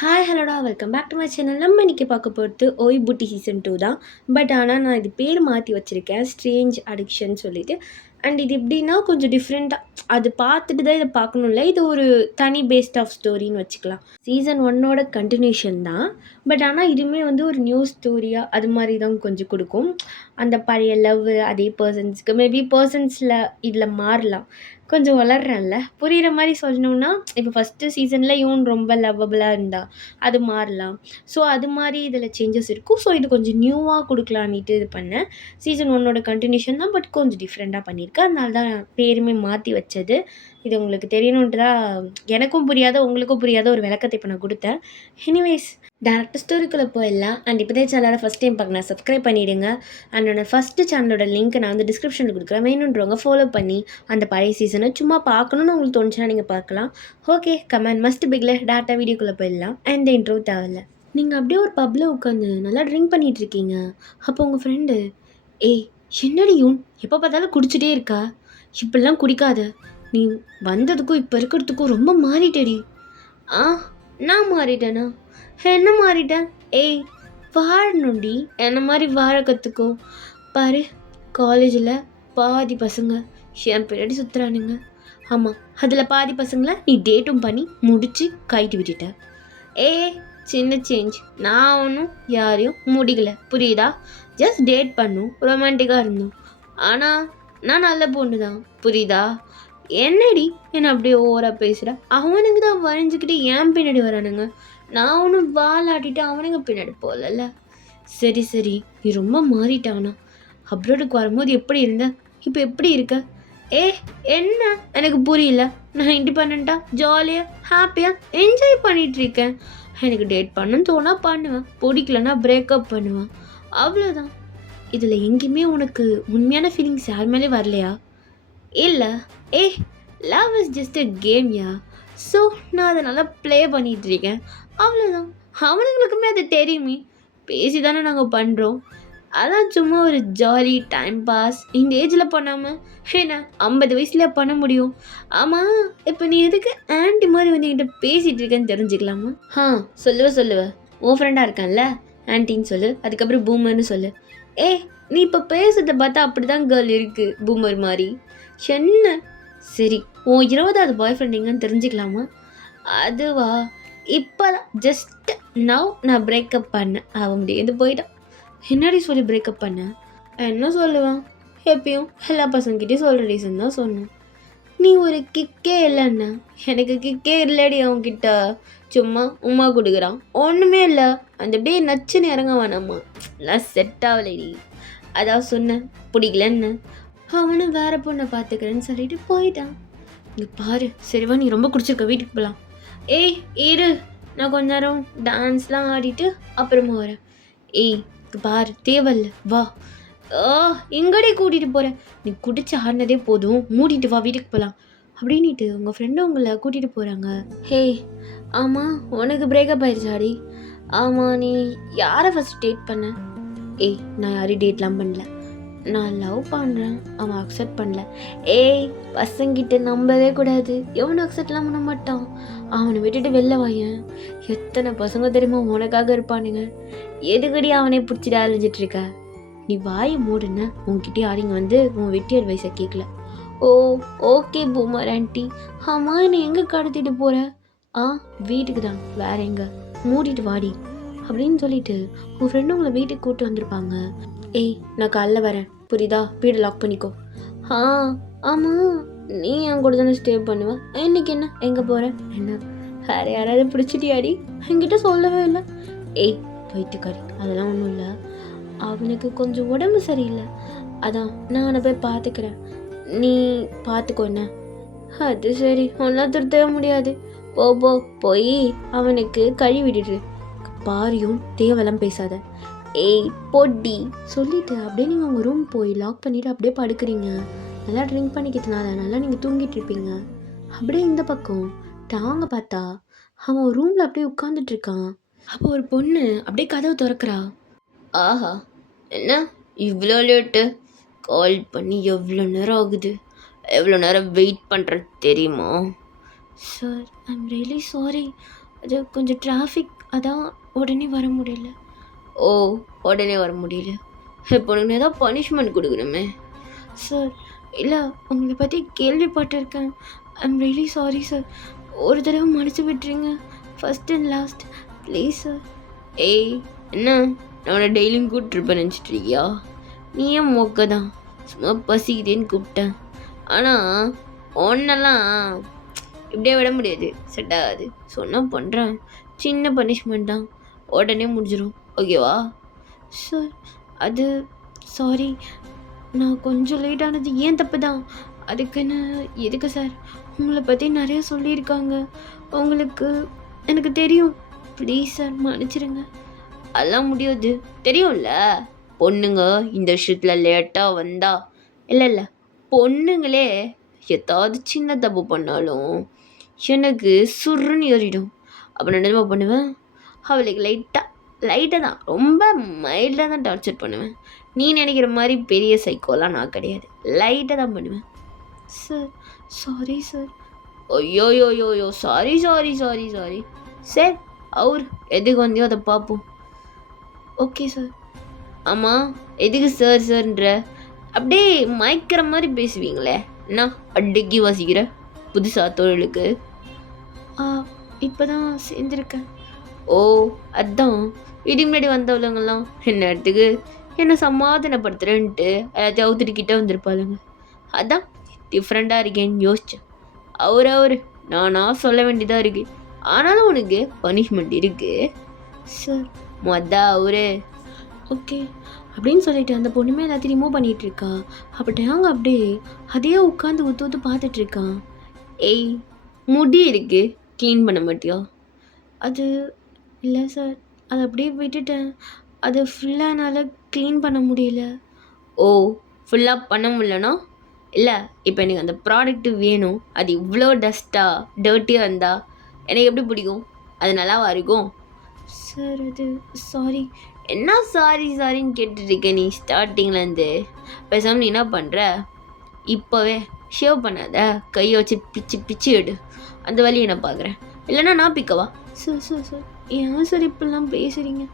Hi ஹலோடா welcome back to my channel. நம்ம இன்னைக்கு பார்க்க போகிறது ஓய் புட்டி சீசன் 2 தான். பட் ஆனால் நான் இது பேர் மாற்றி வச்சுருக்கேன், ஸ்ட்ரேஞ்ச் அடிக்ஷன் சொல்லிட்டு. அண்ட் இது எப்படின்னா கொஞ்சம் டிஃப்ரெண்ட்டாக அது பார்த்துட்டு தான் இதை பார்க்கணும்ல, இது ஒரு தனி பேஸ்ட் ஆஃப் ஸ்டோரின்னு வச்சுக்கலாம். சீசன் 1ஓட கண்டினியூஷன் தான். பட் ஆனால் இதுவுமே வந்து ஒரு நியூ ஸ்டோரியாக அது மாதிரி தான் கொஞ்சம் கொடுக்கும். அந்த பழைய லவ் அதே பர்சன்ஸ்க்கு மேபி பர்சன்ஸில் இதில் மாறலாம். கொஞ்சம் வளர்றேன்ல, புரிகிற மாதிரி சொல்லணும்னா இப்போ ஃபஸ்ட்டு சீசனில் இவன் ரொம்ப லவ்வபுளாக இருந்தா அது மாறலாம். ஸோ அது மாதிரி இதில் சேஞ்சஸ் இருக்கும். ஸோ இது கொஞ்சம் நியூவாக கொடுக்கலான்ட்டு இது பண்ணேன். சீசன் 1ஓட கண்டினியூஷன் தான், பட் கொஞ்சம் டிஃப்ரெண்ட்டாக பண்ணியிருக்கேன். அதனால தான் பேருமே மாற்றி வச்சது. இது உங்களுக்கு தெரியணுன்ட்டு தான், எனக்கும் புரியாத உங்களுக்கும் புரியாத ஒரு விளக்கத்தை இப்போ நான் கொடுத்தேன். எனிவேஸ் டேரக்ட் ஸ்டோரிக்குள்ளே போயிடலாம். அண்ட் இப்போ தான் சேனலை ஃபஸ்ட் டைம் பார்க்க சப்ஸ்கிரைப் பண்ணிவிடுங்க. என்னோட ஃபஸ்ட்டு சேனலோட லிங்க் நான் வந்து டிஸ்கிரிப்ஷனில் கொடுக்குறேன். வேணுன்றவங்க ஃபாலோ பண்ணி அந்த பழைய சீசனை சும்மா பார்க்கணுன்னு உங்களுக்கு தோணுச்சுன்னா நீங்கள் பார்க்கலாம். ஓகே, கமெண்ட் மஸ்ட் பிக்ல டேரக்டாக வீடியோக்குள்ளே போயிடலாம். அண்ட் இன்ட்ரோ தேவையில்ல. நீங்கள் அப்படியே ஒரு பப்பில் உட்காந்து நல்லா ட்ரிங்க் பண்ணிகிட்டு இருக்கீங்க. அப்போ உங்கள் ஃப்ரெண்டு, ஏய் என்னடி யூன் எப்போ பார்த்தாலும் குடிச்சிட்டே இருக்கா, இப்படிலாம் குடிக்காத, நீ வந்ததுக்கும் இப்போ இருக்கிறதுக்கும் ரொம்ப மாறிட்டடி. ஆ, நான் மாறிட்டேனா? என்ன மாறிட்டேன்? ஏய் வாழணும்டி, என்ன மாதிரி வாழ கற்றுக்கோ. பாரு, காலேஜில் பாதி பசங்க என் பின்னாடி சுற்றுறானுங்க. ஆமாம், அதில் பாதி பசங்களை நீ டேட்டும் பண்ணி முடித்து கைட்டு விட்டுட்ட. சின்ன சேஞ்ச். நான் ஒன்றும் யாரையும் முடிக்கல, புரியுதா? ஜஸ்ட் டேட் பண்ணும், ரொமான்டிக்காக இருந்தோம். ஆனால் நான் நல்ல பொண்ணு தான், புரியுதா? என்னடி என்னை அப்படியே ஓவராக பேசுகிற? அவனுக்கு தான் வரைஞ்சிக்கிட்டு ஏன் பின்னாடி வரானுங்க. நான் ஒன்றும் வாலாட்டிட்டு அவனுங்க பின்னாடி போகலல்ல. சரி சரி, நீ ரொம்ப மாறிட்டானா? அப்ரோடுக்கு வரும்போது எப்படி இருந்த, இப்போ எப்படி இருக்க? என்ன எனக்கு புரியல. நான் இண்டிபெண்ட்டாக ஜாலியாக ஹாப்பியாக என்ஜாய் பண்ணிகிட்ருக்கேன். எனக்கு டேட் பண்ணணும்னு தோணா பண்ணுவேன், பிடிக்கலன்னா பிரேக்கப் பண்ணுவேன், அவ்வளோதான். இதில் எங்கேயுமே உனக்கு உண்மையான ஃபீலிங்ஸ் யார் மேலே வரலையா? இல்லை, லவ் இஸ் ஜஸ்ட் அ கேம்யா. ஸோ நான் அதை நல்லா ப்ளே பண்ணிகிட்ருக்கேன், அவ்வளோதான். அவனுங்களுக்குமே அது தெரியுமே, பேசி தானே நாங்கள் பண்ணுறோம். அதான் சும்மா ஒரு ஜாலி டைம் பாஸ். இந்த ஏஜில் பண்ணாமல் என்ன 50 வயசுல பண்ண முடியும்? ஆமாம், இப்போ நீ எதுக்கு ஆன்டி மாதிரி வந்து என்கிட்ட பேசிகிட்டு இருக்கேன்னு தெரிஞ்சுக்கலாமா? சொல்லுவேன். உன் ஃப்ரெண்டாக இருக்கான்ல, ஆன்ட்டின்னு சொல்லு, அதுக்கப்புறம் பூமர்னு சொல்லு. நீ இப்போ பேசுறத பார்த்தா அப்படி தான் கேர்ள் இருக்குது, பூமர் மாதிரி. என்ன? சரி, உன் 20வது பாய் ஃப்ரெண்ட் எங்கன்னு தெரிஞ்சுக்கலாமா? அதுவா, இப்போ தான் ஜஸ்ட் நவ் நான் பிரேக்கப் பண்ணேன், அவன் முடியாது போயிட்டான். என்னடி சொல்லி பிரேக்கப் பண்ணேன்? என்ன சொல்லுவான், எப்பயும் எல்லா பசங்கக்கிட்டேயும் சொல்கிற ரீசன் தான் சொன்னேன். நீ ஒரு கிக்கே இல்லைன்னா? எனக்கு கிக்கே இல்லடி அவன்கிட்ட, சும்மா உமா கொடுக்குறான், ஒன்றுமே இல்லை. அந்த அப்படியே நச்சுன்னு இறங்க வேணாமா, எல்லாம் செட் ஆகலடி. அதான் சொன்னேன், பிடிக்கலன்னு. அவனும் வேற பொண்ணை பார்த்துக்கிறேன்னு சொல்லிட்டு போயிட்டான். இங்கே பாரு, சரிவா, நீ ரொம்ப குடிச்சிருக்க, வீட்டுக்கு போகலாம். இரு, நான் கொஞ்ச நேரம் டான்ஸ்லாம் ஆடிட்டு அப்புறமா வரேன். பாரு, தேவையில்ல, வா. எங்கடி கூட்டிகிட்டு போகிறேன்? நீ குடிச்சு ஆடினதே போதும், மூடிட்டு வா, வீட்டுக்கு போகலாம் அப்படின்ட்டு உங்கள் ஃப்ரெண்டு உங்களை கூட்டிகிட்டு போகிறாங்க. ஆமாம், உனக்கு பிரேக்கப் ஆயிடுச்சாடி? ஆமாம், நீ யாரை ஃபஸ்ட் டேட் பண்ண? நான் யாரையும் டேட்லாம் பண்ணல, நான் லவ் பண்ணுறேன், அவன் அக்செப்ட் பண்ணல. பசங்கிட்ட நம்பவே கூடாது, எவனும் அக்செப்ட்லாம் பண்ண மாட்டான். அவனை விட்டுட்டு வெளில வாயேன். எத்தனை பசங்க தெரியுமா உனக்காக இருப்பானுங்க. எதுக்கடி அவனே பிடிச்சிட்டு அலைஞ்சிட்ருக்க? நீ வாயை மூடுன, உன்கிட்ட யாரிங்க வந்து உன் வெட்டி அட்வைஸை கேட்கல. Okay boomer anti. ஆமாம், என்னை எங்கே கடத்திட்டு போகிற? வீட்டுக்கு தான், வேற எங்க, மூடிட்டு வாடி அப்படின்னு சொல்லிட்டு உன் ஃப்ரெண்டு உங்களை வீட்டுக்கு கூப்பிட்டு வந்திருப்பாங்க. நான் காலைல வரேன், புரியுதா? வீடு லாக் பண்ணிக்கோ. ஆமாம், நீ என் கூட தானே ஸ்டே பண்ணுவேன், இன்னைக்கு என்ன எங்கே போகிற? என்ன வேற யாராவது பிடிச்சிட்டியாடி? என்கிட்ட சொல்லவே இல்லை. போயிட்டுக்காரி, அதெல்லாம் ஒன்றும் இல்லை. அவனுக்கு கொஞ்சம் உடம்பு சரியில்லை, அதான் நான் அவனை போய் பார்த்துக்கிறேன், நீ பார்த்துக்கோ. என்ன? அது சரி, ஒன்றும் திருத்தவே முடியாது. போய் அவனுக்கு கழுவி விட்டுடு. பாரியும் தேவலாம் பேசாத. பொட்டி சொல்லிட்டு அப்படியே நீங்கள் உங்கள் ரூம் போய் லாக் பண்ணிவிட்டு அப்படியே படுக்கிறீங்க. நல்லா ட்ரிங்க் பண்ணிக்கிறதுனால நல்லா நீங்கள் தூங்கிட்டு இருப்பீங்க. அப்படியே இந்த பக்கம் தாங்க பார்த்தா அவன் ஒரு ரூமில் அப்படியே உட்காந்துட்டு இருக்கான். அப்போ ஒரு பொண்ணு அப்படியே கதவு திறக்கிறா. ஆஹா, என்ன இவ்வளோ லேட்டு? கால் பண்ணி எவ்வளோ நேரம் ஆகுது, எவ்வளோ நேரம் வெயிட் பண்ணுறேன் தெரியுமா? சார், ஐம் ரியலி சாரி, அது கொஞ்சம் டிராஃபிக், அதான் உடனே வர முடியல. ஓ, உடனே வர முடியல. இப்போ உனக்கு ஏதாவது பனிஷ்மெண்ட் கொடுக்கணுமே. சார், இல்லை, உங்களை பற்றி கேள்விப்பட்டிருக்கேன். I'm really sorry sir. ஒரு தடவை மன்னிச்சு விட்டுருங்க, first and last, please sir. ஏய், என்ன நான் உன்னை டெய்லியும் கூப்பிட்ருப்பேன் நினச்சிட்டு இருக்கியா? நீ ஏன் மொக்க தான், சும்மா பசிக்குதேன்னு கூப்பிட்டேன். ஆனால் ஒன்னெல்லாம் இப்படியே விட முடியாது, செட் ஆகாது. சொன்னால் பண்ணுறேன், சின்ன பனிஷ்மெண்ட் தான், உடனே முடிஞ்சிடும், ஓகேவா? சார், அது சாரி, நான் கொஞ்சம் லேட் ஆனது ஏன் தப்பு தான். அதுக்குன்னு எதுக்கு சார்? உங்களை பற்றி நிறைய சொல்லியிருக்காங்க, உங்களுக்கு எனக்கு தெரியும். ப்ளீஸ் சார், மன்னிச்சிடுங்க. அதெல்லாம் முடியாது, தெரியும்ல. பொண்ணுங்க இந்த விஷயத்தில் லேட்டாக வந்தா, இல்லை பொண்ணுங்களே ஏதாவது சின்ன தப்பு பண்ணாலும் எனக்கு சுருன்னு ஏறிடும். அப்போ நான் என்ன பண்ணுவேன், அவளுக்கு லைட்டாக தான், ரொம்ப மைல்டாக தான் டார்ச்சர் பண்ணுவேன். நீ நினைக்கிற மாதிரி பெரிய சைக்கோலாம் நான் கிடையாது, லைட்டாக தான் பண்ணுவேன். Sir, sorry sir. ஐயோயோயோயோ, சாரி சாரி சாரி சாரி. சரி, அவர் எதுக்கு வந்தியோ அதை பார்ப்போம். Okay sir. ஆமாம், எதுக்கு சார் சார்ன்ற? அப்படியே மயக்கிற மாதிரி பேசுவீங்களே, என்ன அடிக்கி வாசிக்கிற புதுசா தொழிலுக்கு? இப்போ தான் செஞ்சுருக்கேன். ஓ, அதான் இதுக்கு முன்னாடி வந்தவளங்கெல்லாம் என்ன இடத்துக்கு என்னை சமாதானப்படுத்துறேன்ட்டு எல்லாத்தையும் அவுத்துட்டுக்கிட்டே வந்திருப்பாளுங்க. அதான் டிஃப்ரெண்ட்டாக இருக்கேன்னு யோசிச்சேன். அவரு நானா சொல்ல வேண்டியதாக இருக்கு. ஆனாலும் உனக்கு பனிஷ்மெண்ட் இருக்கு சார். அவரு ஓகே அப்படின்னு சொல்லிட்டு அந்த பொண்ணுமே எல்லாத்தையும் ரிமூவ் பண்ணிட்டு இருக்கா. அப்போ நாங்க அப்படியே அதையே உட்காந்து ஊத்து பார்த்துட்டு இருக்கான். ஏய், முடி இருக்கு, க்ளீன் பண்ண மாட்டியா? அது இல்லை சார், அதை அப்படியே விட்டுட்டேன். அது ஃபுல்லாக என்னால் க்ளீன் பண்ண முடியல. ஓ, ஃபுல்லாக பண்ண முடியலனா? இல்லை, இப்போ எனக்கு அந்த ப்ராடக்ட்டு வேணும். அது இவ்வளோ டர்ட்டியாக இருந்தால் எனக்கு எப்படி பிடிக்கும்? அது நல்லாவா இருக்கும்? சார், அது சாரி. என்ன சாரி சாரின்னு கேட்டுட்ருக்க நீ ஸ்டார்டிங்லேருந்து? பேசாமல் நீ என்ன பண்ணுற, இப்போவே ஷேவ் பண்ணாத, கையை வச்சு பிச்சு பிச்சு எடு. அந்த வழியை நான் பார்க்குறேன், இல்லைன்னா நான் பிக்கவா? சார் சார் சார், ஏன் சார் இப்படிலாம் பேசுகிறீங்க?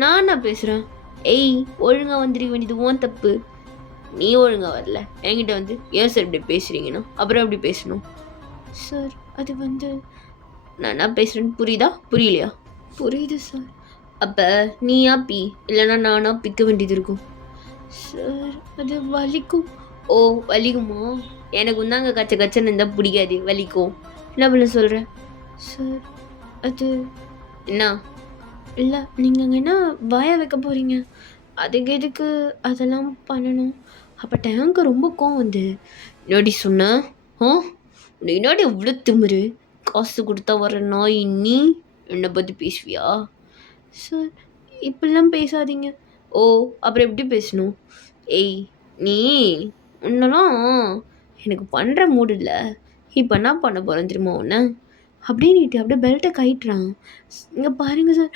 நான் என்ன பேசுகிறேன்? ஏய், ஒழுங்காக வந்துருக்க வேண்டியது ஓன் தப்பு. நீ ஒழுங்காக வரல, என்கிட்ட வந்து ஏன் சார் இப்படி பேசுகிறீங்கன்னா அப்புறம் எப்படி பேசணும்? சார், அது வந்து நான் என்ன பேசுகிறேன்னு புரியுதா, புரியலையா? புரியுது சார். அப்போ நீயா பி, இல்லைன்னா நானா பிக்க வேண்டியது இருக்கும். சார், அது வலிக்கும். ஓ, வலிக்குமா? எனக்கு தாங்க கச்ச கச்சன்னு இருந்தால் பிடிக்காது, வலிக்கும். என்ன பண்ண சொல்கிறேன்? சார், அது என்ன? இல்லை, நீங்கள் அங்கே என்ன வாய வைக்க போகிறீங்க? அதுக்கு எதுக்கு அதெல்லாம் பண்ணணும்? அப்போ டேங்க்கு ரொம்ப கோவம் வந்து என்னடி சொன்ன? என்னடி இவ்வளோ திமிரு? காசு கொடுத்தா வர நாய் நீ என்னை பற்றி பேசுவியா? சார், இப்படிலாம் பேசாதீங்க. ஓ, அப்புறம் எப்படி பேசணும்? ஏய், நீ உன்னெல்லாம் எனக்கு பண்ணுற மூடு இல்லை. இப்போ என்ன பண்ண போகிறேன் தெரியுமா உன்னை? அப்படின்ட்டு அப்படியே பெல்ட்டை கயிட்டுறான். இங்கே பாருங்கள் சார்,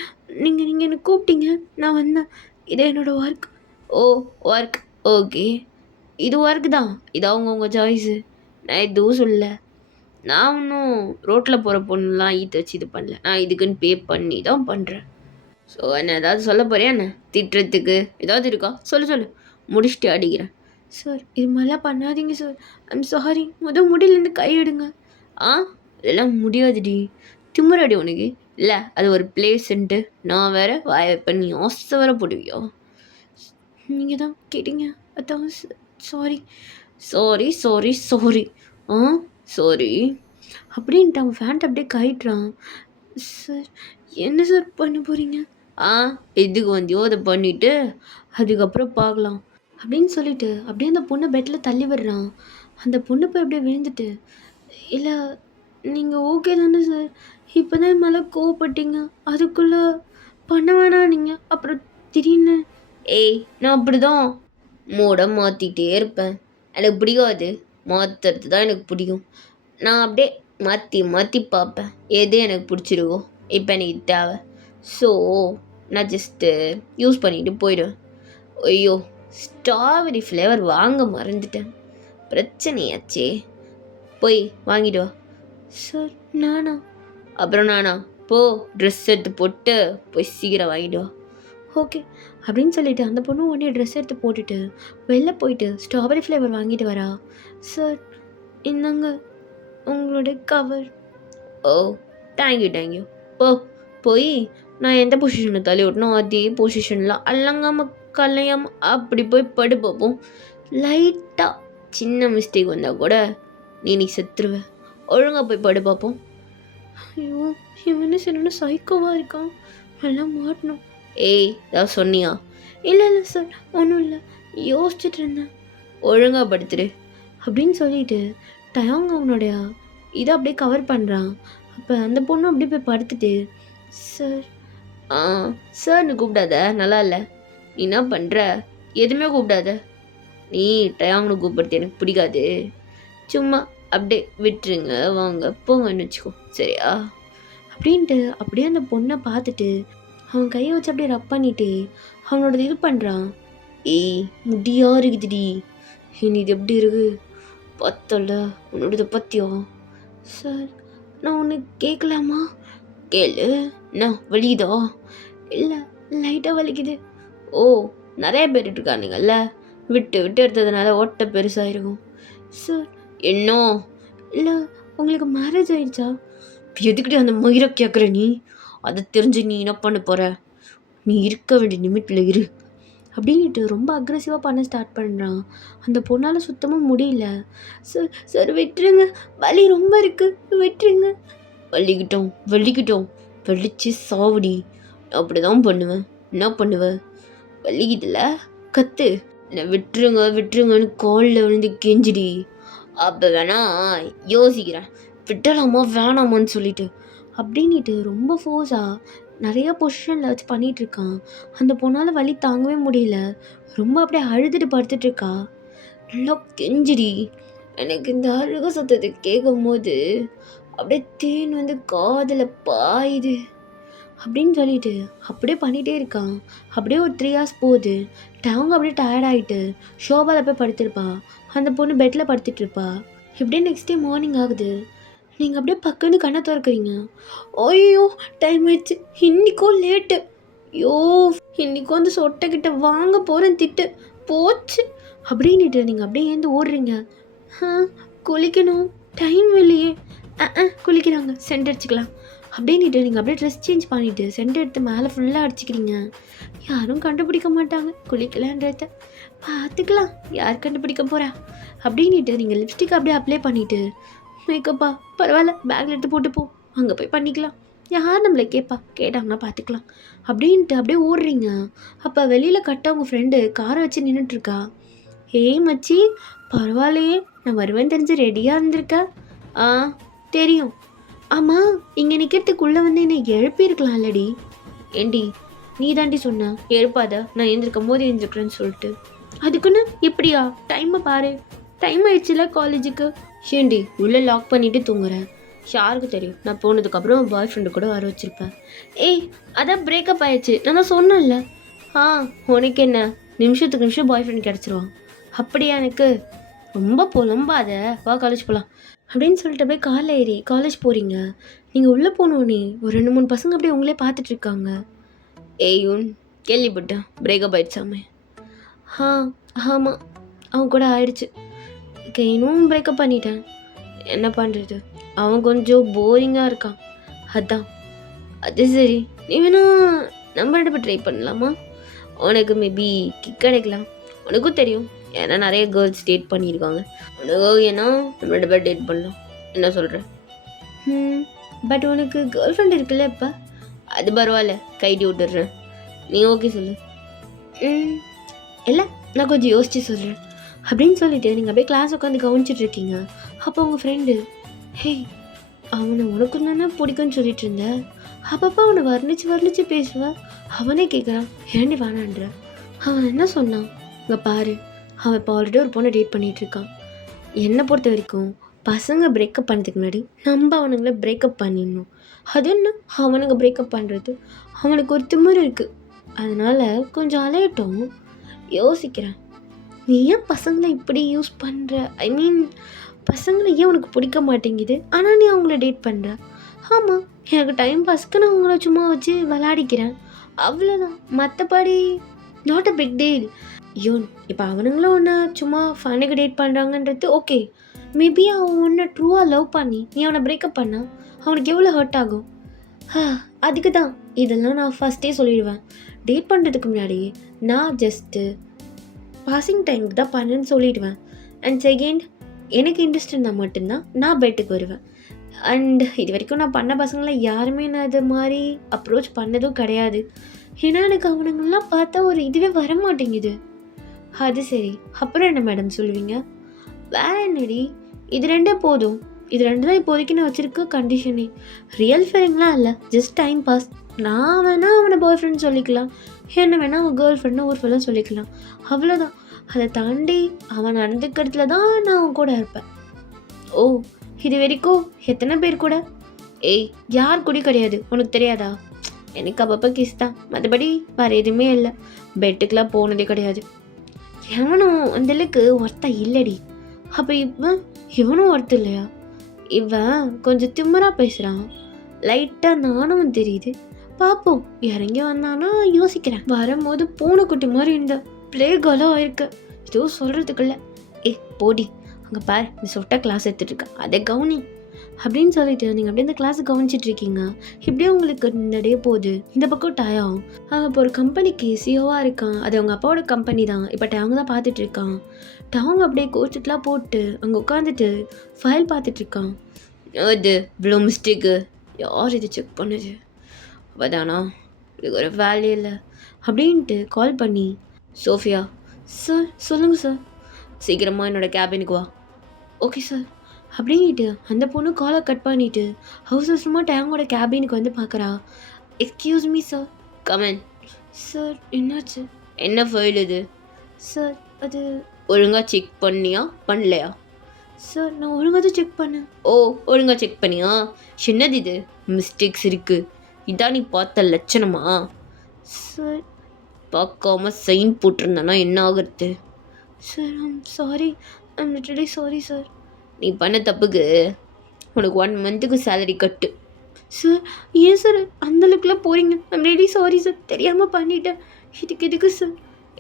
நீங்கள் எனக்கு கூப்பிட்டீங்க, நான் வந்தேன். இதே என்னோடய ஒர்க். ஓ, ஒர்க், ஓகே, இது ஒர்க் தான். இது அவங்கவுங்க சாய்ஸு, நான் எதுவும் சொல்லலை. நான் இன்னும் ரோட்டில் போகிற பொண்ணுலாம் ஈட்டு வச்சு இது பண்ணல, நான் இதுக்குன்னு பே பண்ணி தான் பண்ணுறேன். ஸோ என்ன ஏதாவது சொல்ல போறியா என்ன? திட்டுறதுக்கு ஏதாவது இருக்கா? சொல்லு, முடிச்சுட்டு அடிக்கிறேன். சார், இது மாதிரிலாம் பண்ணாதீங்க சார், ஐம் சாரி. முடியலேருந்து கை எடுங்க. இதெல்லாம் முடியாதுடி, திமுறடி உனக்கு. இல்லை, அது ஒரு பிளேஸ்ன்ட்டு நான் வேற வாய வைப்பேன், நீ ஆசை வேற போடுவியோ? நீங்கள் தான் கேட்டீங்க, அதான் sorry sorry sorry sorry. Sorry அப்படின்ட்டு அவன் ஃபேண்ட் அப்படியே கயிட்டுறான். சார், என்ன சார் பண்ண போகிறீங்க? எதுக்கு வந்தியோ அதை பண்ணிவிட்டு அதுக்கப்புறம் பார்க்கலாம் அப்படின்னு சொல்லிட்டு அப்படியே அந்த பொண்ணை பெட்டில் தள்ளி விடுறான். அந்த பொண்ணு போய் அப்படியே விழுந்துட்டு, இல்லை நீங்கள் ஓகே தானே சார்? இப்போ தான் மேலே கோவப்பட்டீங்க, அதுக்குள்ளே பண்ண வேணாம் நீங்கள். அப்புறம் திடீர்னு ஏய், நான் அப்படி தான் மூட மாற்றிக்கிட்டே இருப்பேன். எனக்கு பிடிக்காது, மாற்றுறது தான் எனக்கு பிடிக்கும். நான் அப்படியே மாற்றி பார்ப்பேன், எது எனக்கு பிடிச்சிருக்கோ இப்போ எனக்கு தேவை. ஸோ நான் ஜஸ்ட்டு யூஸ் பண்ணிட்டு போயிடுவேன். ஐயோ, ஸ்ட்ராபெரி ஃப்ளேவர் வாங்க மறந்துட்டேன், பிரச்சனையாச்சே. போய் வாங்கிட்டு வா. சார், நானா? அப்புறம் நானா, போ ட்ரெஸ் எடுத்து போட்டு போய் சீக்கிரம் வாங்கிட்டு வா. ஓகே அப்படின்னு சொல்லிட்டு அந்த பொண்ணு உடனே ட்ரெஸ் எடுத்து போட்டுட்டு வெளில போயிட்டு ஸ்ட்ராபெரி ஃப்ளேவர் வாங்கிட்டு வரா. சார் இந்தாங்க உங்களோட கவர். ஓ தேங்க்யூ போ போய் நான் எந்த பொசிஷனில் தள்ளி விட்டனோ அதே பொசிஷனில் அல்லங்காமல் கல்லையாமல் அப்படி போய் படு பார்ப்போம். லைட்டாக சின்ன மிஸ்டேக் வந்தால் கூட நீ செத்துருவ. ஒழுங்காக போய் படு பார்ப்போம். ஐயோ இவனு சின்ன சைக்கோவாக இருக்கான், நல்லா மாட்டணும். ஏய் ஏதாவது சொன்னியா? இல்லை சார் ஒன்றும் இல்லை, யோசிச்சுட்டு இருந்தேன். ஒழுங்காக படுத்துரு அப்படின்னு சொல்லிட்டு டயாங் அவனுடைய இதை அப்படியே கவர் பண்ணுறான். அப்போ அந்த பொண்ணு அப்படியே போய் படுத்துட்டு, சார் சார்னு கூப்பிடாத, நல்லா இல்லை. நீ என்ன பண்ணுற? எதுவுமே கூப்பிடாத. நீ டயாங்னு கூப்பிடுறது எனக்கு பிடிக்காது. சும்மா அப்படியே விட்டுருங்க, வாங்க போங்கன்னு வச்சுக்கோ, சரியா? அப்படின்ட்டு அப்படியே அந்த பொண்ணை பார்த்துட்டு அவன் கையை வச்சு அப்படியே ரப் பண்ணிட்டு அவனோட இது பண்ணுறான். ஏய் முடியா இருக்குதுடி, இனி இது எப்படி இருக்கு பார்த்தல உன்னோடது பத்தியோ? சார் நான் ஒன்று கேட்கலாமா? கேளு. என்ன வலிக்குதா? இல்லை லைட்டாக வலிக்குது. ஓ நிறைய பேர் இருக்கானுங்கல்ல, விட்டு விட்டு எடுத்ததுனால ஓட்டை பெருசாகிருக்கும். சார் என்ன? இல்லை உங்களுக்கு மேரேஜ் ஆயிடுச்சா? எதுக்கிட்டே அந்த மயிரை கேட்குற நீ? அதை தெரிஞ்சு நீ என்ன பண்ண போகிற? நீ இருக்க வேண்டிய நிமிட்டில் இரு அப்படின்ட்டு ரொம்ப அக்ரெசிவாக பண்ண ஸ்டார்ட் பண்ணுறான். அந்த பொண்ணால் சுத்தமாக முடியல. சார் சார் விட்டுருங்க, வலி ரொம்ப இருக்குது, விட்டுருங்க. வலிக்கிட்டோம் வலிச்சு சாவடி. அப்படி தான் பண்ணுவேன். என்ன பண்ணுவேன்? வலிக்குதுல கத்து. நான் விட்டுருங்கன்னு காலில் விழுந்து கெஞ்சிடி. அப்போ வேணா யோசிக்கிறேன் விட்டலாமா வேணாமான்னு சொல்லிட்டு அப்படின்ட்டு ரொம்ப ஃபோர்ஸாக நிறையா பொசிஷனில் வச்சு பண்ணிகிட்ருக்கான். அந்த பொண்ணால் வலி தாங்கவே முடியல, ரொம்ப அப்படியே அழுதுட்டு படுத்துட்ருக்கா. நல்லா கெஞ்சிடி. எனக்கு இந்த அழுக சத்தத்தை கேட்கும் போது அப்படியே தேன் வந்து காதில் பாயுது அப்படின்னு சொல்லிட்டு அப்படியே பண்ணிகிட்டே இருக்கான். அப்படியே ஒரு 3 hours போகுது. அவங்க அப்படியே டயர்டாகிட்டு ஷோபாவில் போய் படுத்திருப்பா. அந்த பொண்ணு பெட்டில் படுத்துட்ருப்பா. இப்படியே நெக்ஸ்ட் டே மார்னிங் ஆகுது. நீங்கள் அப்படியே பக்கன்னு கண்ணை திறக்கிறீங்க. ஐயோ டைம் ஆயிடுச்சு, இன்றைக்கும் லேட்டு. ஐயோ இன்றைக்கும் வந்து சொட்டைக்கிட்ட வாங்க போகிறேன் திட்டு போச்சு அப்படின்ட்டு நீங்கள் அப்படியே ஏந்து ஓடுறீங்க. குளிக்கணும், டைம் இல்லையே. குளிக்கிறாங்க, சென்ட் அடிச்சுக்கலாம் அப்படின்ட்டு நீங்கள் அப்படியே ட்ரெஸ் சேஞ்ச் பண்ணிவிட்டு சென்ட் எடுத்து மேலே ஃபுல்லாக அடிச்சுக்கிறீங்க. யாரும் கண்டுபிடிக்க மாட்டாங்க குளிக்கலான்றத, பார்த்துக்கலாம் யார் கண்டுபிடிக்க போகிறா அப்படின்ட்டு நீங்கள் லிப்ஸ்டிக் அப்படியே அப்ளை பண்ணிவிட்டு மேக்கப்பா பரவாயில்ல பேக்கில் எடுத்து போட்டு போ, அங்கே போய் பண்ணிக்கலாம், யார் நம்மளை கேட்டாங்கன்னா பார்த்துக்கலாம் அப்படின்ட்டு அப்படியே ஓடுறீங்க. அப்போ வெளியில் கட்ட உங்கள் ஃப்ரெண்டு காரை வச்சு நின்றுட்டுருக்கா. ஏய் மச்சி பரவாயில்லையே, நான் வருவேன்னு தெரிஞ்சு ரெடியாக இருந்திருக்க. தெரியும். ஆமாம் இங்கே நிற்கிறதுக்குள்ளே வந்து என்னை எழுப்பியிருக்கலாம் இல்லடி? ஏண்டி நீ தாண்டி சொன்ன எழுப்பாத, நான் எழுந்திருக்கும் போது எழுந்திருக்கிறேன்னு சொல்லிட்டு. அதுக்குன்னு இப்படியா? டைமை பாரு, டைம் ஆயிடுச்சுல காலேஜுக்கு. ஏண்டி உள்ளே லாக் பண்ணிவிட்டு தூங்குறேன், யாருக்கு தெரியும்? நான் போனதுக்கப்புறம் பாய் ஃப்ரெண்டு கூட வர வச்சுருப்பேன். ஏய் அதான் பிரேக்கப் ஆயிடுச்சு, நான் தான் சொன்னேன்ல. உனக்கு என்ன, நிமிஷத்துக்கு நிமிஷம் பாய் ஃப்ரெண்ட் கிடச்சிருவான் அப்படியா? எனக்கு ரொம்ப புலம்பாத, வா காலேஜ் போகலாம் அப்படின்னு சொல்லிட்டு போய் காரில் ஏறி காலேஜ் போகிறீங்க. நீங்கள் உள்ளே போனோடனே ஒரு 2-3 பசங்க அப்படியே உங்களே பார்த்துட்ருக்காங்க. ஏய்யூன் கேள்விப்பட்டேன் பிரேக்கப் ஆயிடுச்சாமே. ஆமாம் அவன் கூட ஆயிடுச்சு. இன்னும் பிரேக்கப் பண்ணிட்டேன், என்ன பண்ணுறது, அவன் கொஞ்சம் போரிங்காக இருக்கான் அதான். அது சரி, நீ வேணா நம்ம 2 பேர் ட்ரை பண்ணலாமா? உனக்கு மேபி கிக் கிடைக்கலாம், உனக்கும் தெரியும் ஏன்னா நிறைய கேர்ள்ஸ் டேட் பண்ணியிருக்காங்க. உனக்கு ஏன்னா நம்ம 2 பேர் டேட் பண்ணலாம், என்ன சொல்கிறேன்? பட் உனக்கு கேர்ள் ஃப்ரெண்ட் இருக்குல்ல இப்போ? அது பரவாயில்ல, கைட்டி விட்டுடுறேன், நீ ஓகே சொல்லு. இல்லை நான் கொஞ்சம் யோசிச்சு சொல்கிறேன் அப்படின்னு சொல்லிட்டு நீங்கள் அப்படியே கிளாஸ் உட்காந்து கவனிச்சிட்ருக்கீங்க. அப்போ உங்கள் ஃப்ரெண்டு, ஹே அவனை உனக்கு தானே பிடிக்குன்னு சொல்லிட்டு இருந்த, அப்பப்போ அவனை வர்ணிச்சு பேசுவேன், அவனே கேட்குறான் ஏண்டி வேணான்ற. அவன் என்ன சொன்னான் இங்கே பாரு, அவன் இப்போ ஆல்ரெடி ஒரு பொண்ணை டேட் பண்ணிகிட்ருக்கான். என்னை பொறுத்த வரைக்கும் பசங்க பிரேக்கப் பண்ணதுக்கு முன்னாடி நம்ம அவனுங்களை பிரேக்கப் பண்ணிடணும். அது என்ன அவனுங்க பிரேக்கப் பண்ணுறது, அவனுக்கு ஒரு திமிரு இருக்குது, அதனால் கொஞ்சம் அலையட்டும். யோசிக்கிறேன், நீ ஏன் பசங்களை இப்படி யூஸ் பண்ணுற? பசங்களை ஏன் உனக்கு பிடிக்க மாட்டேங்குது, ஆனால் நீ அவங்கள டேட் பண்ணுற? ஆமாம் எனக்கு டைம் பாஸ்க்கு நான் உங்கள சும்மா வச்சு விளையாடிக்கிறேன், அவ்வளோதான். மற்றபடி நாட் அ பிக் டீல். ஐயோ, இப்போ அவனுங்களும் ஒன்று சும்மா ஃபனுக்கு டேட் பண்ணுறாங்கன்றது ஓகே. மேபி அவன் ஒன்று ட்ரூவாக லவ் பண்ணி நீ அவனை பிரேக்கப் பண்ணா அவனுக்கு எவ்வளோ ஹர்ட் ஆகும். அதுக்கு தான் இதெல்லாம் நான் ஃபஸ்ட்டே சொல்லிடுவேன். டேட் பண்ணுறதுக்கு முன்னாடி நான் ஜஸ்ட்டு பாசிங் டைமுக்கு தான் பண்ணேன்னு சொல்லிடுவேன். அண்ட் செகண்ட், எனக்கு இன்ட்ரெஸ்ட் இருந்தால் மட்டும்தான் நான் பெட்டுக்கு வருவேன். அண்ட் இது வரைக்கும் நான் பண்ண பசங்களை யாருமே நான் இது மாதிரி அப்ரோச் பண்ணதும் கிடையாது. ஏன்னா எனக்கு அவனுங்கெல்லாம் பார்த்தா ஒரு இதுவே வரமாட்டேங்குது. அது சரி, அப்புறம் என்ன மேடம் சொல்லுவீங்க? வேற என்னடி, இது ரெண்டே போதும். இது ரெண்டு தான் இப்போதைக்கு நான் வச்சுருக்க கண்டிஷனே. ரியல் ஃபீலிங்லாம் இல்லை, ஜஸ்ட் டைம் பாஸ். நான் வேணால் அவனை பாய் ஃப்ரெண்ட் சொல்லிக்கலாம், என்ன வேணால் அவன் கேர்ள் ஃப்ரெண்டு ஒரு ஃபெல்லாம் சொல்லிக்கலாம், அவ்வளோதான். அதை தாண்டி அவன் நடந்துக்கிறதுல தான் நான் அவன் கூட இருப்பேன். ஓ, இது வரைக்கும் எத்தனை பேர் கூட? ஏய், யார் கூட கிடையாது, உனக்கு தெரியாதா? எனக்கு அப்பப்போ கிஸ் தான், மற்றபடி வேறு எதுவுமே இல்லை. பெட்டுக்கெலாம் போனதே கிடையாது. எவனும் அந்தளவுக்கு ஒர்த்தா இல்லடி. அப்போ இவனும் ஒர்த்து இல்லையா? இவன் கொஞ்சம் திமிரா பேசுகிறான், லைட்டாக நானும் தெரியுது. பார்ப்போம், இறங்கி வந்தானா யோசிக்கிறேன். வரும்போது பூனைக்குட்டி மாதிரி இந்த ப்ளே கேர்லாக ஆயிருக்கு. எதுவும் சொல்கிறதுக்குள்ள போடி அங்கே பாரு, இந்த சொட்டை கிளாஸ் எடுத்துகிட்டு இருக்கா, அதை கவனி அப்படின்னு சொல்லிட்டு நீங்கள் அப்படியே இந்த கிளாஸை கவனிச்சிட்டு இருக்கீங்க. இப்படியே உங்களுக்கு இந்த டே போகுது. இந்த பக்கம் டயம் இப்போ ஒரு கம்பெனிக்கு சிஓவாக இருக்கான். அது அவங்க அப்பாவோட கம்பெனி தான். இப்போ டயங்க தான் பார்த்துட்டு இருக்கான். டயங்க அப்படியே கோச்சிட்லாம் போட்டு அங்கே உட்காந்துட்டு ஃபைல் பார்த்துட்டு இருக்கான். அது இவ்வளோ மிஸ்டேக்கு, யார் இது செக் பண்ணுது? அப்போதானா இதுக்கு ஒரு வேல்யூ இல்லை அப்படின்ட்டு கால் பண்ணி, சோஃபியா சார் சொல்லுங்கள் சார், சீக்கிரமாக என்னோடய கேபினுக்கு வா. ஓகே சார் அப்படின்ட்டு அந்த பொண்ணு காலை கட் பண்ணிவிட்டு அவசரமாக டேங்கோட கேபினுக்கு வந்து பார்க்குறா. Excuse me sir. Come on. Sir என்னாச்சு? என்ன ஃபைல் இது? சார் அது ஒழுங்காக செக் பண்ணியா பண்ணலையா? சார் நான் ஒழுங்காக தான் செக் பண்ணேன். ஓ, ஒழுங்காக செக் பண்ணியா? என்னது இது மிஸ்டேக்ஸ் இருக்குது, இதான் நீ பார்த்த லட்சணமா? சார் பார்க்காம சைன் போட்டிருந்தானா என்ன ஆகிறது? Sir I'm sorry, I'm literally sorry sir. நீ பண்ண தப்புக்கு உனக்கு 1 மந்த்துக்கு சேலரி கட்டு. சார் ஏன் சார் அந்தளவுக்குலாம் போகிறீங்க? ஐம் ரெடி சாரி சார், தெரியாமல் பண்ணிட்டேன். இதுக்கு எதுக்கு சார்?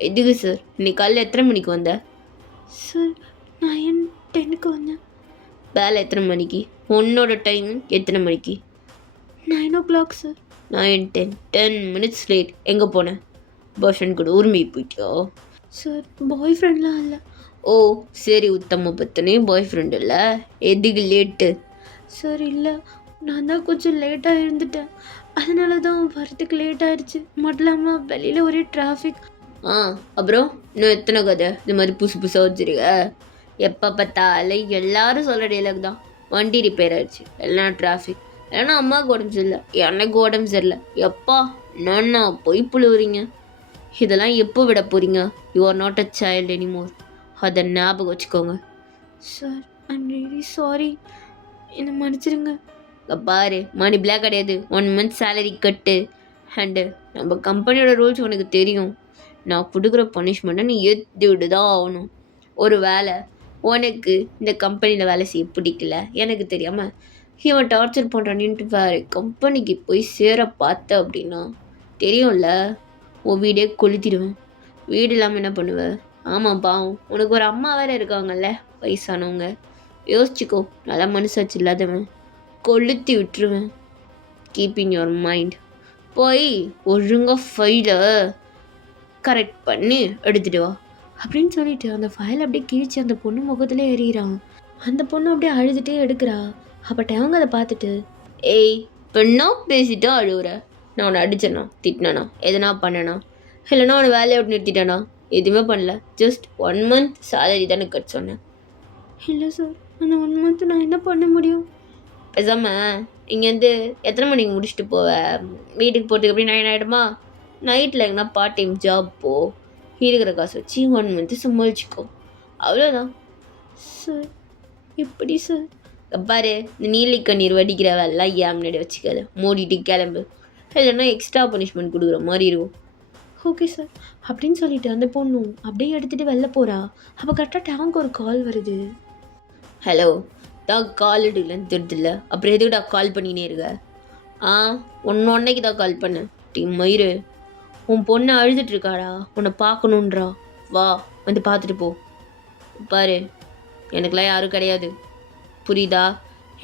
எதுக்கு சார்? இன்னைக்கு காலையில் எத்தனை மணிக்கு வந்த? சார் 9:10 வந்தேன். வேலை எத்தனை மணிக்கு? உன்னோட டைம் எத்தனை மணிக்கு? 9 சார். 9, 10 minutes late. எங்கே போனேன்? பாய் ஃப்ரெண்ட் கூட ஊர்மையை போயிட்டியா? சார் பாய் ஃப்ரெண்ட்லாம் இல்லை. ஓ சரி, உத்தம பத்தனே பாய் ஃப்ரெண்ட் இல்லை, எதுக்கு லேட்டு? சார் இல்லை, நான் தான் கொஞ்சம் லேட்டாக இருந்துட்டேன், அதனால தான் வரத்துக்கு லேட் ஆகிடுச்சு. மட்டும் இல்லாமல் வெளியில் ஒரே டிராஃபிக். அப்புறம் இன்னும் எத்தனை கதை இந்த மாதிரி புதுசாக வச்சுருக்க? எப்போ பார்த்தாலும் எல்லாரும் சொல்கிற டேலாக் தான், வண்டி ரிப்பேர் ஆகிடுச்சு, எல்லாம் டிராஃபிக், இல்லைன்னா அம்மாவுக்கு உடம்பு சரியில்லை, எனக்கு உடம்பு சரியில்லை. எப்பா என்னண்ணா போய் புழுவுறீங்க? இதெல்லாம் எப்போ விட போகிறீங்க? You are not a child anymore, அதை ஞாபகம் வச்சுக்கோங்க. சார் ஐம் ரியலி சாரி, என்னை மன்னிச்சிருங்க. பாரு, மணி பிளாக் கிடையாது, 1 மந்த் சேலரி கட்டு. அண்டு நம்ம கம்பெனியோட ரூல்ஸ் உனக்கு தெரியும், நான் கொடுக்குற பனிஷ்மெண்ட்டை நீ ஏற்றுவிட்டு தான் ஆகணும். ஒரு வேலை உனக்கு இந்த கம்பெனியில் வேலை செய்ய பிடிக்கல, எனக்கு தெரியாமல் இவன் டார்ச்சர் பண்ணுறான்ட்டு வேறு கம்பெனிக்கு போய் சேர பார்த்த அப்படின்னா தெரியும்ல, உன் வீடே கொளுத்திடுவேன். வீடு இல்லாமல் என்ன பண்ணுவேன்? ஆமாம் பாவம், உனக்கு ஒரு அம்மா வேறு இருக்காங்கல்ல, வயசானவங்க, யோசிச்சுக்கோ. நல்லா மனசாச்சு இல்லாதவன் கொளுத்தி விட்டுருவேன். Keeping your mind. போய் ஒழுங்காக ஃபைலை கரெக்ட் பண்ணி எடுத்துகிட்டு வா அப்படின்னு சொல்லிட்டு அந்த ஃபைலை அப்படியே கிழிச்சு அந்த பொண்ணு முகத்தில் எறிகிறான். அந்த பொண்ணு அப்படியே அழுதுகிட்டே எடுக்கிறா. அப்போ அவங்க அதை பார்த்துட்டு, ஏய் பெண்ணா பேசிட்டா அழுகுற, நான் உன்னை அடிச்சேனா திட்டினானா எதனா பண்ணனா, இல்லைனா உன்னை வேலையை விட்டு நிறுத்திட்டானா? எதுவுமே பண்ணல, ஜஸ்ட் 1 மந்த் சேலரி தானே கட் சொன்னேன். இல்லை சார், அந்த 1 மந்த் நான் என்ன பண்ண முடியும்? பேசாமல் இங்கேருந்து எத்தனை மணிக்கு முடிச்சுட்டு போவேன்? வீட்டுக்கு போகிறதுக்கு எப்படி 9 ஆகிடுமா? நைட்டில் எங்கன்னா பார்ட் டைம் ஜாப் போ, இருக்கிற காசு வச்சு 1 மந்த்து சமாளிச்சிக்கோ, அவ்வளோதான். சார் எப்படி சார்? பாரு, இந்த நீலி கண்ணீர் வடிக்கிற வேலைலாம் ஏன் முன்னாடி வச்சுக்காது, மூடிட்டு கிளம்பு, இல்லைன்னா எக்ஸ்ட்ரா பனிஷ்மெண்ட் கொடுக்குற மாதிரி இருக்கும். ஓகே சார் அப்படின்னு சொல்லிட்டு அந்த பொண்ணு அப்படியே எடுத்துகிட்டு வெளில போகிறா. அப்போ கரெக்டாக டேங்க் ஒரு கால் வருது. ஹலோ, தான் கால் எடுக்கலன்னு தெரிஞ்சில்ல, அப்புறம் எதுக்குடா கால் பண்ணினே இருக்க? ஆ ஒன்னைக்கு தான் கால் பண்ணேன். டீ மயிறு, உன் பொண்ணு அழுதுட்டு இருக்காடா, உன்னை பார்க்கணுன்றா. வா வந்து பார்த்துட்டு போ. பாரு, எனக்கெல்லாம் யாரும் கிடையாது, புரியுதா?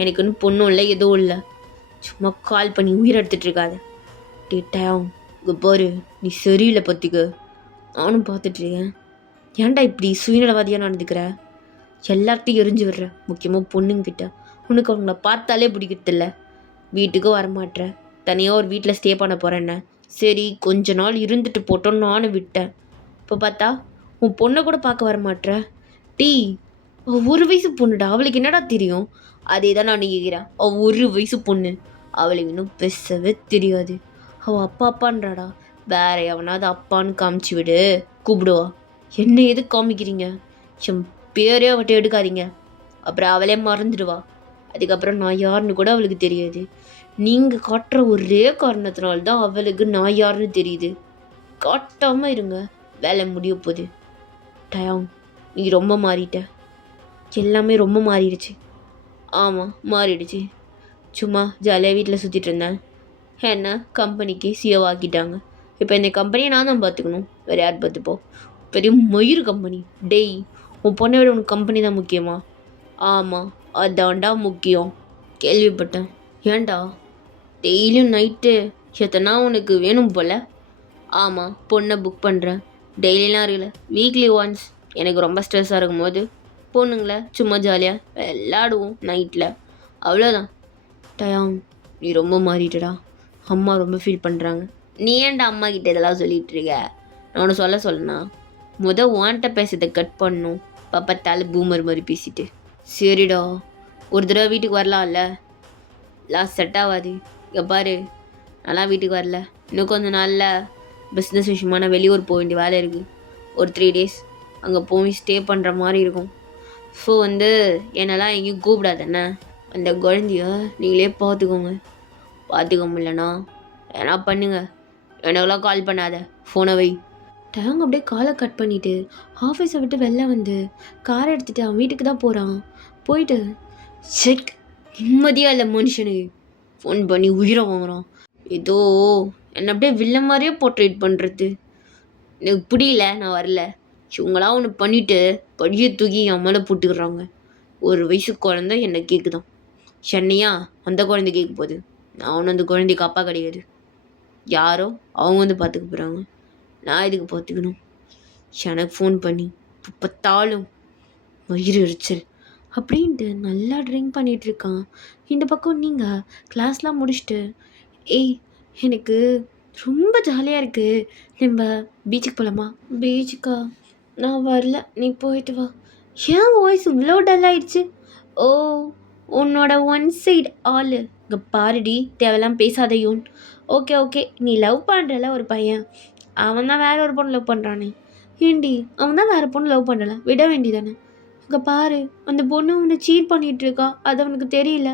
எனக்குன்னு பொண்ணும் இல்லை, எதுவும் இல்லை. சும்மா கால் பண்ணி உயிர் எடுத்துட்டு இருக்காத. டே டயம், இங்கே பாரு, நீ சரியில்லை பத்திக்க. நானும் பார்த்துட்டு இருக்கேன். ஏன்டா இப்படி சுயநலவாதியாக நடந்துக்கிற? எல்லார்ட்டையும் எரிஞ்சு விடுற, முக்கியமாக பொண்ணுங்கிட்ட. உனக்கு அவங்கள பார்த்தாலே பிடிக்கிறதில்ல. வீட்டுக்கும் வரமாட்ற, தனியாக ஒரு வீட்டில் ஸ்டே பண்ண போகிறேன்ன. சரி கொஞ்ச நாள் இருந்துட்டு போட்டோன்னு நானும் விட்டேன். இப்போ பார்த்தா உன் பொண்ணை கூட பார்க்க வரமாட்ற. டீ, அவள் 1 வயசு பொண்ணுடா, அவளுக்கு என்னடா தெரியும்? அதே தான் நான் கேட்குறேன். அவள் 1 வயசு பொண்ணு, அவளுக்கு இன்னும் பேசவே தெரியாது. அவள் அப்பா அப்பான்றாடா, வேற எவனாவது அப்பான்னு காமிச்சு விடு, கூப்பிடுவா. என்ன எது காமிக்கிறீங்க? என் பேரே அவட்ட எடுக்காதீங்க, அப்புறம் அவளே மறந்துடுவா. அதுக்கப்புறம் நான் யாருன்னு கூட அவளுக்கு தெரியாது. நீங்கள் காட்டுற ஒரே காரணத்தினால்தான் அவளுக்கு நான் யாருன்னு தெரியுது. காட்டாமல் இருங்க, வேலை முடிய போகுது. டயம், நீ ரொம்ப மாறிட்ட. எல்லாமே ரொம்ப மாறிடுச்சு. ஆமாம், மாறிடுச்சு. சும்மா ஜாலியாக வீட்டில் சுற்றிட்டு இருந்தேன். என்ன கம்பெனிக்கு சிஓ ஆக்கிட்டாங்க. இப்போ இந்த கம்பெனியை நான் தான் பார்த்துக்கணும், வேறு யார் பார்த்துப்போம்? பெரிய மயிர் கம்பெனி. டெய், உன் பொண்ணை விட உனக்கு கம்பெனி தான் முக்கியமா? ஆமாம், அதான்டா முக்கியம். கேள்விப்பட்டேன். ஏன்டா டெய்லியும் நைட்டு எத்தனா உனக்கு வேணும் போல்? ஆமாம், பொண்ணை புக் பண்ணுறேன். டெய்லிலாம் இருக்கல, வீக்லி ஒன்ஸ். எனக்கு ரொம்ப ஸ்ட்ரெஸ்ஸாக இருக்கும்போது பொண்ணுங்கள சும்மா ஜாலியாக விளாடுவோம் நைட்டில், அவ்வளோதான். டயாங், நீ ரொம்ப மாறிட்டடா. அம்மா ரொம்ப ஃபீல் பண்ணுறாங்க. நீ ஏன்டா அம்மா கிட்ட இதெல்லாம் சொல்லிகிட்டு இருக்க? நான் ஒன்று சொல்லனா, வான்ட்ட பேசுறதை கட் பண்ணும். பாப்பத்தால பூமர் மாதிரி பேசிட்டு. சரிடா, ஒரு தடவை வீட்டுக்கு வரலாம்ல? லாஸ்ட் செட் ஆகாது. இங்கே பாரு, நல்லா வீட்டுக்கு வரல. இன்னும் கொஞ்சம் நாளில் பிஸ்னஸ் விஷயமா நான் வெளியூர் போக வேண்டிய வேலை இருக்குது. ஒரு 3 days அங்கே போய் ஸ்டே பண்ணுற மாதிரி இருக்கும். ஸோ என்னெல்லாம் எங்கேயும் கூப்பிடாதண்ணே. அந்த குழந்தைய நீங்களே பார்த்துக்கோங்க. பார்த்துக்க முடியலண்ணா ஏன்னா பண்ணுங்க, எனக்கெல்லாம் கால் பண்ணாத, ஃபோனை வை. டேங் அப்படியே காலை கட் பண்ணிவிட்டு ஆஃபீஸை விட்டு வெளில வந்து காரை எடுத்துகிட்டு அவன் வீட்டுக்கு தான் போகிறான். போயிட்டு செக் நிம்மதியாக இல்லை மனுஷனுக்கு. ஃபோன் பண்ணி உயிரை வாங்குறான். ஏதோ என்னை அப்படியே வில்ல மாதிரியே போர்ட்ரேட் பண்ணுறது. எனக்கு புரியல, நான் வரல. இவங்களாம் ஒன்று பண்ணிவிட்டு படியை தூக்கி என் மேலே போட்டுக்கிறாங்க. 1 வயசு குழந்தை என்னை கேட்குதான். சென்னையா அந்த குழந்தை கேட்க போகுது. நான் ஒன்றும் அந்த குழந்தைக்கு அப்பா கிடையாது. யாரோ அவங்க பார்த்துக்க போகிறாங்க, நான் இதுக்கு பார்த்துக்கணும். எனக்கு ஃபோன் பண்ணி பார்த்தாலும் வயிறு எரிச்சல் அப்படின்ட்டு நல்லா ட்ரிங்க் பண்ணிகிட்ருக்கான். இந்த பக்கம் நீங்கள் கிளாஸ்லாம் முடிச்சுட்டு, ஏய் எனக்கு ரொம்ப ஜாலியாக இருக்குது, நம்ம பீச்சுக்கு போகலாமா? பீச்சுக்கா? நான் வரல, நீ போயிட்டு வா. ஏன் வாய்ஸ் இவ்வளோ டல் ஆயிடுச்சு? ஓ, உன்னோட ஒன் சைடு ஆள். இங்கே பாருடி, தேவையெல்லாம் பேசாதையோன். ஓகே ஓகே, நீ லவ் பண்ணுறல ஒரு பையன், அவன் தான் வேற ஒரு பொண்ணு லவ் பண்ணுறானே. ஏண்டி, அவன் தான் வேறு பொண்ணு லவ் பண்ணலை, விட வேண்டிதானே? இங்கே பாரு, அந்த பொண்ணு அவனை சீட் பண்ணிகிட்ருக்கா, அது அவனுக்கு தெரியல.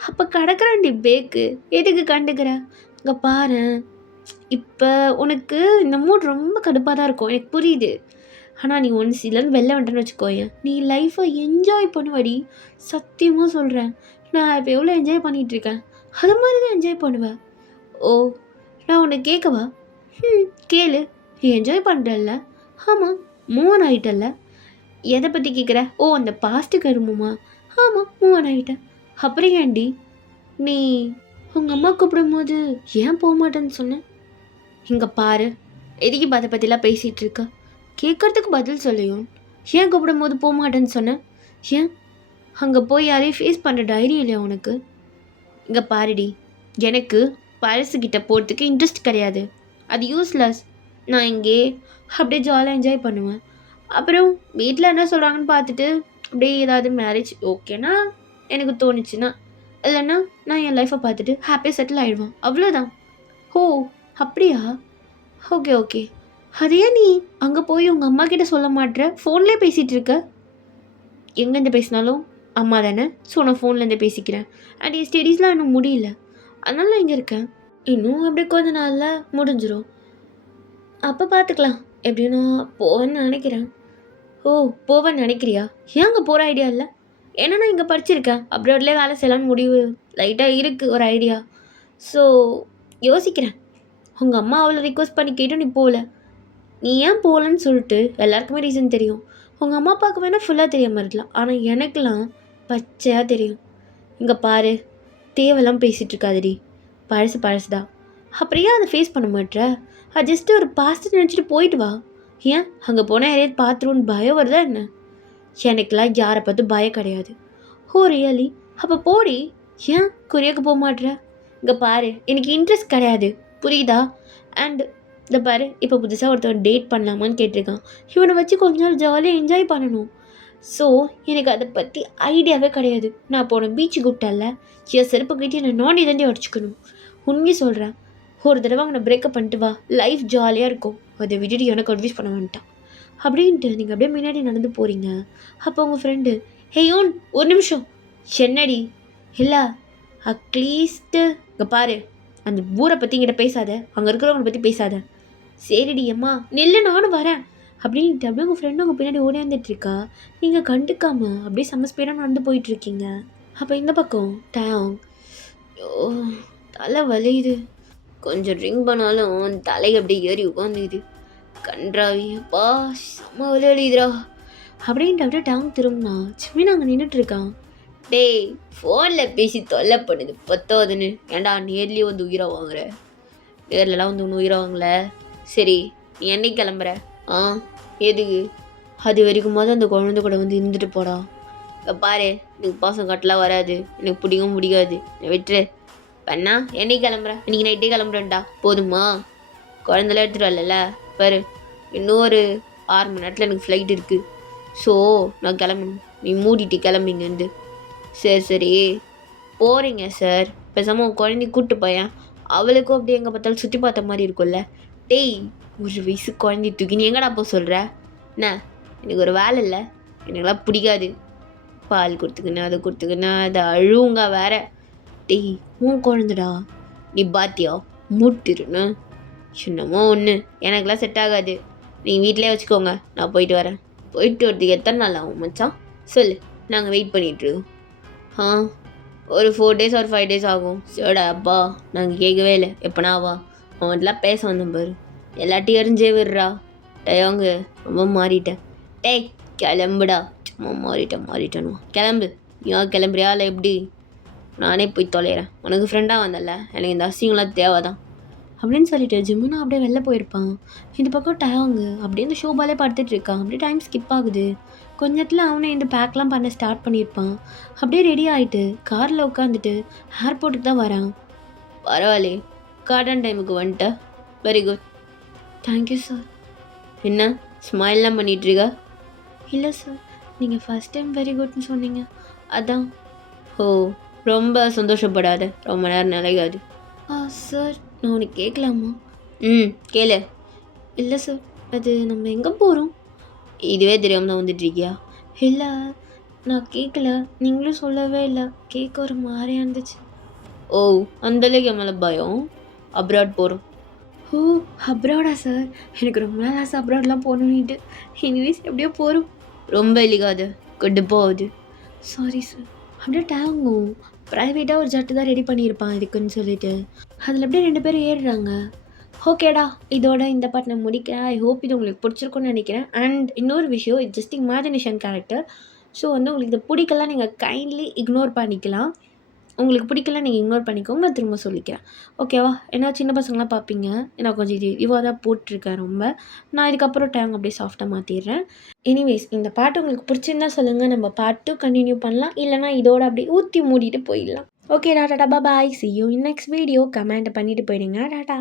அப்போ கிடக்குறான்டி பேக்கு, எதுக்கு கண்டுக்கிற? இங்கே பாரு, இப்போ உனக்கு இந்த மூட் ரொம்ப கடுப்பாக தான் இருக்கும், எனக்கு புரியுது. ஆனால் நீ ஒன்று இதுலேருந்து வெளில வந்துட்டேன்னு வச்சுக்கோயேன், நீ லைஃப்பை என்ஜாய் பண்ணுவடி, சத்தியமாக சொல்கிறேன். நான் இப்போ எவ்வளோ என்ஜாய் பண்ணிகிட்ருக்கேன், அது மாதிரி தான் என்ஜாய் பண்ணுவேன். ஓ, நான் உன்னை கேட்கவா? கேளு. நீ என்ஜாய் பண்ணுறல்ல? ஆமாம். மூவ் ஆன் ஆகிட்டல்ல? எதை பற்றி கேட்குற? ஓ, அந்த பாஸ்ட்டுக்கு வருமுமா? ஆமாம், மூவ் ஆன் ஆகிட்டேன். அப்புறம் ஏன்டி நீ உங்கள் அம்மா கூப்பிடும்போது ஏன் போக மாட்டேன்னு சொன்னேன்? இங்கே பாரு, எதுக்கு அதை பற்றிலாம் பேசிகிட்டு இருக்க? கேட்குறதுக்கு பதில் சொல்லியும் ஏன் கூப்பிடும்போது போக மாட்டேன்னு சொன்னேன்? ஏன் அங்கே போய் யாரையும் ஃபேஸ் பண்ணுற டைரி இல்லையா உனக்கு? இங்கே பாருடி, எனக்கு பழசுக்கிட்ட போகிறதுக்கு இன்ட்ரெஸ்ட் கிடையாது, அது யூஸ்லெஸ். நான் இங்கே அப்படியே ஜாலியாக என்ஜாய் பண்ணுவேன். அப்புறம் வீட்டில் என்ன சொல்கிறாங்கன்னு பார்த்துட்டு அப்படியே ஏதாவது மேரேஜ் ஓகேனா எனக்கு தோணுச்சுன்னா, இல்லைன்னா நான் என் லைஃப்பை பார்த்துட்டு ஹாப்பியாக செட்டில் ஆகிடுவேன், அவ்வளோதான். ஓ, அப்படியா? Okay okay. அதையே நீ அங்கே போய் உங்கள் அம்மா கிட்ட சொல்ல மாட்டேற, ஃபோன்லேயே பேசிகிட்டு இருக்க? எங்கேருந்து பேசினாலும் அம்மா தானே, ஸோ நான் ஃபோன்லேருந்தே பேசிக்கிறேன். அண்ட் என் ஸ்டடீஸ்லாம் இன்னும் முடியல, அதனால நான் இங்கே இருக்கேன். இன்னும் அப்படியே கொஞ்ச நாளில் முடிஞ்சிடும், அப்போ பார்த்துக்கலாம். எப்படியும் நான் போவேன்னு நினைக்கிறேன். ஓ, போவேன்னு நினைக்கிறியா? ஏன் அங்கே போகிற ஐடியா இல்லை? ஏன்னா நான் இங்கே படிச்சிருக்கேன், அப்ராட்லேயே வேலை செய்யலான்னு முடிவு லைட்டாக இருக்குது ஒரு ஐடியா. ஸோ யோசிக்கிறேன், உங்கள் அம்மா அவ்வளோ ரிக்வஸ்ட் பண்ணி கேட்டும் நீ போகல. நீ ஏன் போகலன்னு சொல்லிட்டு எல்லாருக்குமே ரீசன் தெரியும். உங்கள் அம்மா அப்பாவுக்கு வேணால் ஃபுல்லாக தெரியாமல் இருக்கலாம், ஆனால் எனக்கெலாம் பச்சையாக தெரியும். இங்கே பாரு, தேவையெல்லாம் பேசிகிட்டு இருக்காதடி, பழசுதான். அப்படியே அதை ஃபேஸ் பண்ண மாட்டேற. அது ஜஸ்ட்டு ஒரு பாஸ்ட்டு நினச்சிட்டு போயிட்டு வா. ஏன் அங்கே போனால் யாரையாவது பார்த்துருவோன்னு பயம் வருதா என்ன? எனக்கெல்லாம் யாரை பார்த்து பயம் கிடையாது. ஓ ரியலி? அப்போ போடி, ஏன் கொரியாவுக்கு போக மாட்டேற? இங்கே பாரு, எனக்கு இன்ட்ரெஸ்ட் கிடையாது, புரியுதா? அண்ட் இந்த பாரு, இப்போ புதுசாக ஒருத்தவன் டேட் பண்ணலாமான்னு கேட்டிருக்கான். இவனை வச்சு கொஞ்ச நாள் ஜாலியாக என்ஜாய் பண்ணணும். ஸோ எனக்கு அதை பற்றி ஐடியாவே கிடையாது. நான் போன பீச்சுக்கு விட்டல, என் செருப்பு கிட்டே நான் நானே தாண்டி அடிச்சுக்கணும். உண்மையை சொல்கிறேன், ஒரு தடவை அவனை பிரேக்கப் பண்ணிட்டு வா, லைஃப் ஜாலியாக இருக்கும். அதை விட்டுட்டு எனக்கு அட்வைஸ் பண்ண வேண்டாம் அப்படின்ட்டு நீங்கள் அப்படியே முன்னாடி நடந்து போகிறீங்க. அப்போ உங்கள் ஃப்ரெண்டு, ஹேயோன் ஒரு நிமிஷம், என்னடி? இல்லை அட்லீஸ்ட்டு இங்கே பாரு, அந்த ஊரை பற்றி என்கிட்ட பேசாத, அங்கே இருக்கிறவங்களை பற்றி பேசாத. சரிடி அம்மா நெல்லு, நானும் வரேன் அப்படின்ட்டு அப்படியே உங்கள் ஃப்ரெண்டு உங்கள் பின்னாடி ஓடியாந்துட்டுருக்கா. நீங்கள் கண்டுக்காம அப்படியே செம்ம ஸ்பீடாக நடந்து போயிட்டுருக்கீங்க. அப்போ இந்த பக்கம் டேங், தலை வலியுது, கொஞ்சம் ட்ரிங்க் பண்ணாலும் தலை அப்படியே ஏறி உட்காந்துக்குது. கன்றாவி அப்பா, செம்ம வலி வலியுதுரா அப்படின்ட்டு அப்படியே டேங் திரும்பினா சும்மா நாங்கள் நின்றுட்டுருக்கான். டேய் ஃபோனில் பேசி தொல்லை பண்ணுது பத்தாதுன்னு, ஏன்டா நேர்லேயே வந்து உயிரை வாங்குற? நேர்லலாம் வந்து ஒன்று உயிரை வாங்கல. சரி நீ என்னைக்கு கிளம்புற? எதுக்கு? அது வரைக்கும் போது அந்த குழந்தை கூட வந்து இருந்துட்டு போடா. பாரு, எனக்கு பாசம் கட்டலாம் வராது, எனக்கு பிடிக்கவும் பிடிக்காது, விட்டுரு. பண்ணா என்னைக்கு கிளம்புற? இன்னைக்கு நைட்டே கிளம்புறேன்டா, போதுமா? குழந்தைலாம் எடுத்துகிட்டு வரல பாரு, இன்னும் ஒரு 6 மணி நேரத்தில் எனக்கு ஃப்ளைட் இருக்குது. ஸோ நான் கிளம்பணும், நீ மூடிட்டு கிளம்பிங்கண்டு. சரி போகிறீங்க சார், பேசாமல் உன் குழந்தை கூப்பிட்டு போயேன், அவளுக்கும் அப்படி எங்கே பார்த்தாலும் சுற்றி பார்த்த மாதிரி இருக்கும்ல. டேய், ஒரு வயசு குழந்தை தூக்கி நீ எங்கடா போ சொல்கிற? என்ன, எனக்கு ஒரு வேலை இல்லை, எனக்குலாம் பிடிக்காது. பால் கொடுத்துக்கின்னு அதை கொடுத்துக்கின்னு அதை அழுவுங்க வேற. டேய் உன் குழந்தைடா, நீ பாத்தியா மூட்டுருன்னு சின்னமோ ஒன்று, எனக்குலாம் செட் ஆகாது. நீங்கள் வீட்டிலே வச்சுக்கோங்க, நான் போயிட்டு வரேன். போயிட்டு வரதுக்கு எத்தனை நாள் ஆகும் மச்சான் சொல்லு, நாங்கள் வெயிட் பண்ணிகிட்ருக்கோம். ஒரு 4 days or 5 days ஆகும். சரிடா அப்பா, நாங்கள் கேட்கவே இல்லை, எப்போனாவா அவன்லாம் பேச வந்தேன் பாரு, எல்லாத்தையும் எரிஞ்சே விடுறா. டயங்க ரொம்ப மாறிட்டேன். டேய் கிளம்புடா, சும்மா மாறிட்டேன்னு கிளம்பு. நீ கிளம்புறியா இல்லை எப்படி? நானே போய் தொலைகிறேன், உனக்கு ஃப்ரெண்டாக வந்தல, எனக்கு இந்த அசிங்கம்லாம் தேவை தான் அப்படின்னு சொல்லிட்டு ஜிம்முனா அப்படியே வெளில போயிருப்பான். இந்த பக்கம் டயாங்கு அப்படியே இந்த ஷோபாலே படுத்துட்டு இருக்கான். அப்படியே டைம் ஸ்கிப் ஆகுது. கொஞ்ச நேரத்தில் அவனை இந்த பேக்லாம் பண்ண ஸ்டார்ட் பண்ணியிருப்பான். அப்படியே ரெடி ஆகிட்டு காரில் உட்காந்துட்டு ஏர்போர்ட்டுக்கு தான் வரான். பரவாயில்லையே, கார்டன் டைமுக்கு வந்துட்டேன், வெரி குட். Thank you sir. என்ன ஸ்மைல்லாம் பண்ணிகிட்ருக்க? இல்லை சார், நீங்கள் ஃபஸ்ட் டைம் வெரி குட்னு சொன்னீங்க, அதான். ஓ ரொம்ப சந்தோஷப்படாத, ரொம்ப நேரம் நிலையாது. சார் நான் உனக்கு கேட்கலாமா? கேளு. இல்லை சார், அது நம்ம எங்கே போகிறோம்? இதுவே தெரியாமல் தான் வந்துட்டுருக்கியா? இல்லை நான் கேட்கல, நீங்களும் சொல்லவே இல்லை, கேட்க ஒரு மாதிரியா இருந்துச்சு. ஓ அந்தளவுக்கு என் மேலே பயம்? அப்ராட் போகிறோம். ஓ அப்ராடா சார், எனக்கு ரொம்ப நாள் ஆசை அப்ராட்லாம் போகணுன்னுட்டு. எனிவேஸ் எப்படியோ போகிறோம். ரொம்ப எலிக்காது, கொண்டு போகுது. Sorry sir. அப்படியே டேங்கும் ப்ரைவேட்டாக ஒரு ஜட்டு தான் ரெடி பண்ணியிருப்பான் இதுக்குன்னு சொல்லிட்டு, அதில் அப்படியே 2 பேரும் ஏறுறாங்க. ஓகேடா, இதோட இந்த பார்ட் நான் முடிக்கிறேன். ஐ ஹோப் இது உங்களுக்கு பிடிச்சிருக்குன்னு நினைக்கிறேன். அண்ட் இன்னொரு விஷயம், இது ஜஸ்ட் இமேஜினேஷன் கேரக்டர். ஸோ வந்து உங்களுக்கு இது பிடிக்கலாம், நீங்கள் கைண்ட்லி இக்னோர் பண்ணிக்கலாம். உங்களுக்கு பிடிக்கலாம், நீங்கள் இக்னோர் பண்ணிக்கோங்க. நான் திரும்ப சொல்லிக்கிறேன், ஓகேவா? ஏன்னா சின்ன பசங்களாம் பார்ப்பீங்க, நான் கொஞ்சம் இவாக தான் போட்டிருக்கேன் ரொம்ப. நான் இதுக்கப்புறம் டைம் அப்படியே சாஃப்டாக மாற்றிடுறேன். எனிவேஸ் இந்த பாட்டு உங்களுக்கு பிடிச்சிருந்தா சொல்லுங்கள், நம்ம பார்ட் 2 கண்டினியூ பண்ணலாம். இல்லைனா இதோட அப்படியே ஊற்றி மூடிட்டு போயிடலாம். Okay Tata, bye, see you in next video. Comment பண்ணிவிட்டு போயிடுங்க. டாடா.